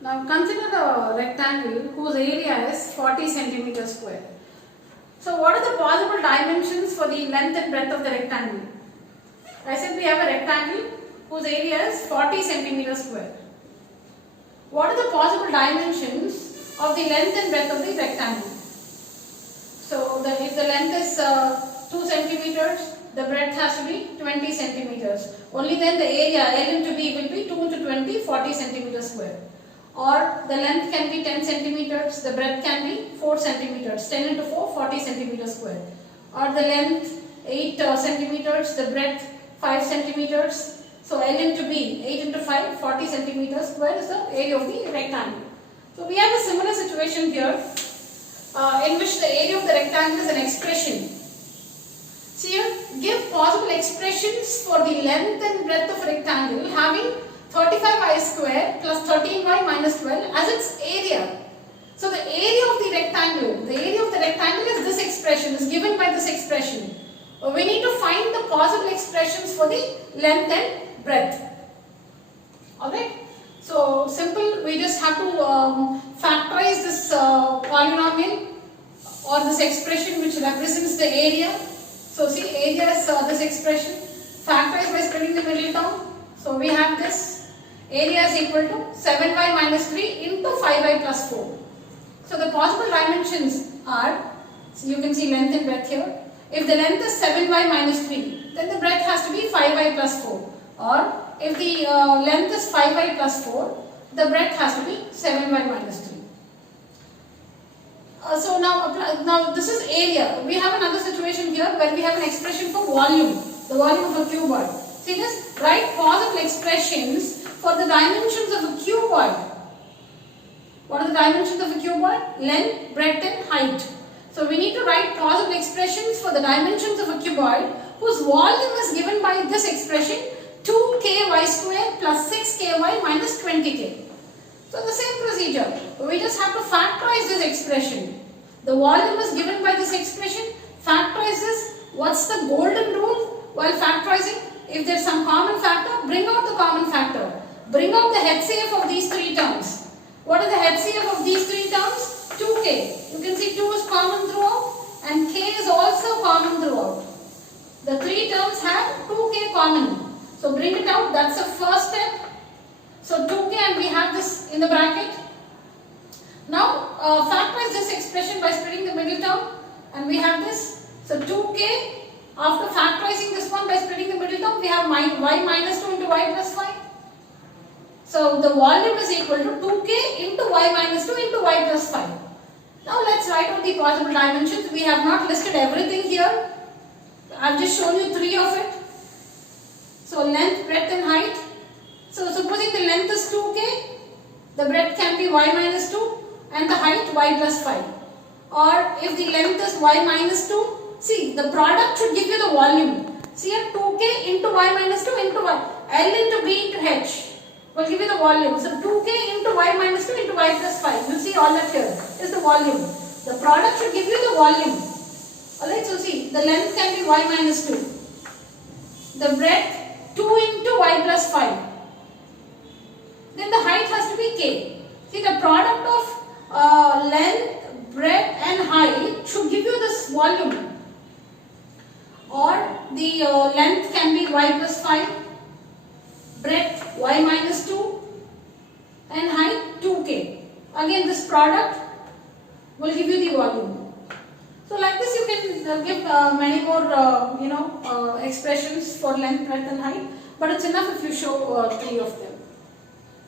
Now consider a rectangle whose area is 40 centimeters square. So what are the possible dimensions for the length and breadth of the rectangle? I said we have a rectangle whose area is 40 centimeters square. What are the possible dimensions of the length and breadth of the rectangle? So if the length is 2 centimeters, the breadth has to be 20 centimeters. Only then the area L into B will be 2 into 20, 40 centimeters square. Or the length can be 10 centimeters, the breadth can be 4 centimeters. 10 into 4, 40 centimeters square. Or the length 8 centimeters, the breadth 5 centimeters. So L into B, 8 into 5, 40 centimeters square is the area of the rectangle. So we have a similar situation here in which the area of the rectangle is an expression. See here, give possible expressions for the length and breadth of a rectangle having 35y square plus 13y minus 12 as its area. So the area of the rectangle is this expression, is given by this expression. We need to find the possible expressions for the length and breadth. Alright. So simple, we just have to factorize this polynomial or this expression which represents the area. So see, area is this expression, factorize by splitting the middle term. So we have this, area is equal to 7y minus 3 into 5y plus 4. So the possible dimensions are, so you can see length and breadth here. If the length is 7y minus 3, then the breadth has to be 5y plus 4. Or if the length is 5y plus 4, the breadth has to be 7y minus 3. So now this is area. We have another situation here where we have an expression for volume, the volume of a cuboid. See this? Write possible expressions for the dimensions of a cuboid. What are the dimensions of a cuboid? Length, breadth and height. So we need to write possible expressions for the dimensions of a cuboid whose volume is given by this expression 2ky square plus 6ky minus 20k. So the same procedure, we just have to factorize this expression. The volume is given by this expression, factorize this. What's the golden rule while factorizing? If there is some common factor, bring out the common factor. Bring out the HCF of these three terms. What are the HCF of these three terms? 2k. You can see 2 is common throughout and k is also common throughout. The three terms have 2k common. So bring it out, that's the first step. So 2k and we have this in the bracket. Now factorize this expression by splitting the middle term and we have this. So 2k, after factorizing this one by splitting the middle term, we have y minus 2 into y plus 5. So the volume is equal to 2k into y minus 2 into y plus 5. Now let's write out the possible dimensions. We have not listed everything here. I have just shown you 3 of it. So length, breadth and height. So supposing the length is 2k, the breadth can be y minus 2 and the height y plus 5. Or if the length is y minus 2, see the product should give you the volume. See here 2k into y minus 2 into y, L into b into h will give you the volume. So 2k into y minus 2 into y plus 5. You see all that here is the volume. The product should give you the volume. Alright, so see the length can be y minus 2. The breadth 2 into y plus 5. Then the height has to be k. See the product of length, breadth and height should give you this volume. Or the length can be y plus 5, breadth y minus 2 and height 2k. Again this product will give you the volume. So like this you can give many more expressions for length, breadth and height, but it's enough if you show 3 of them.